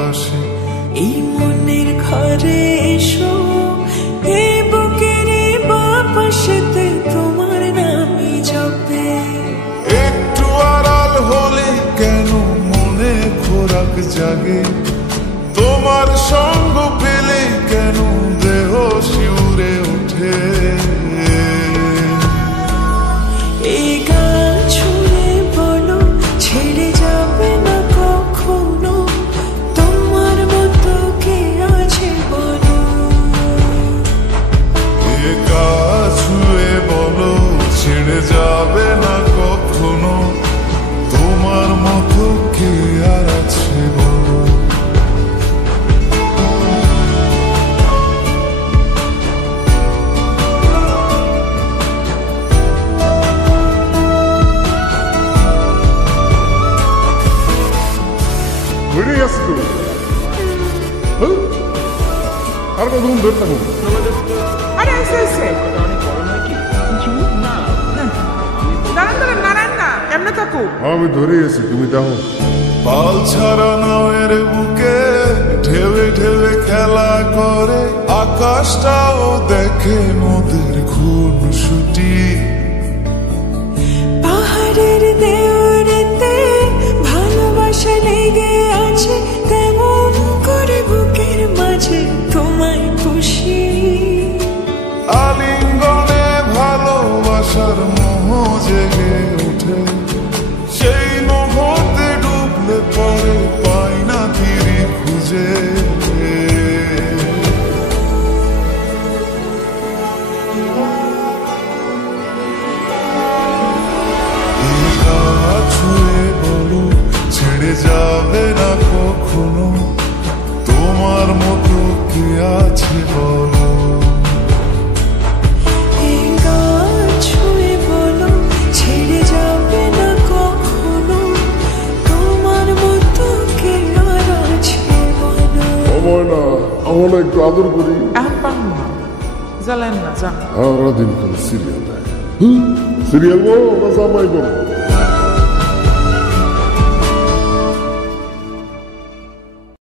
ভালোবাসে। এই মনের ঘরে এসো, এই বুকের বাপাশেতে তোমার নামই জপে। একটু আড়াল হলে কেন মনে খোরাক জাগে, তোমার সঙ্গ পেলে কেন দেহ শিউরে ওঠে। এই গান শুনে বলো ছেড়ে যাবে না কখনো, তোমার মতো কে আছে বলো। এই গান শুনে বলো ছেড়ে যাবে না কখনো, তোমার মতো কে আর আছে বলো। ঘুরে আসছি তো আর কতক্ষণ ধরে থাকবো? আরে এসে এসে দাঁড়ান দাঁড়ান নারায়ণ না এমনি থাকো। আমি ধরে এসেছি, তুমি দেখো। পাল ছাড়া নাওয়ের বুকে ঢেবে ঢেবে খেলা করে, আকাশটাও দেখে নদীর খুনসুটি। পাহাড়ের দেওরেতে ভালোবাসা লেগে আছে, তেমন করে বুকের মাঝে তোমায় খুশি। আলিঙ্গনে ভালোবাসার মোহ জেগে ওঠে, সেই মোহতে ডুবলে পরে পাই না তীরে খুঁজে। ছুঁয়ে বলো ছেড়ে যাবে না কখনো, তোমার মতো কে আছে বলো। এই গান ছুঁয়ে বলো ছেড়ে যাবে না কখনো, তোমার মতো কে আর আছে বলো। সময় না, আমরা একটু আদর করি। এখন পারবো না, জ্বালেন না যান। সারা দিন খালি সিরিয়াল দেয়। সিরিয়াল বলো না জামাই বলো,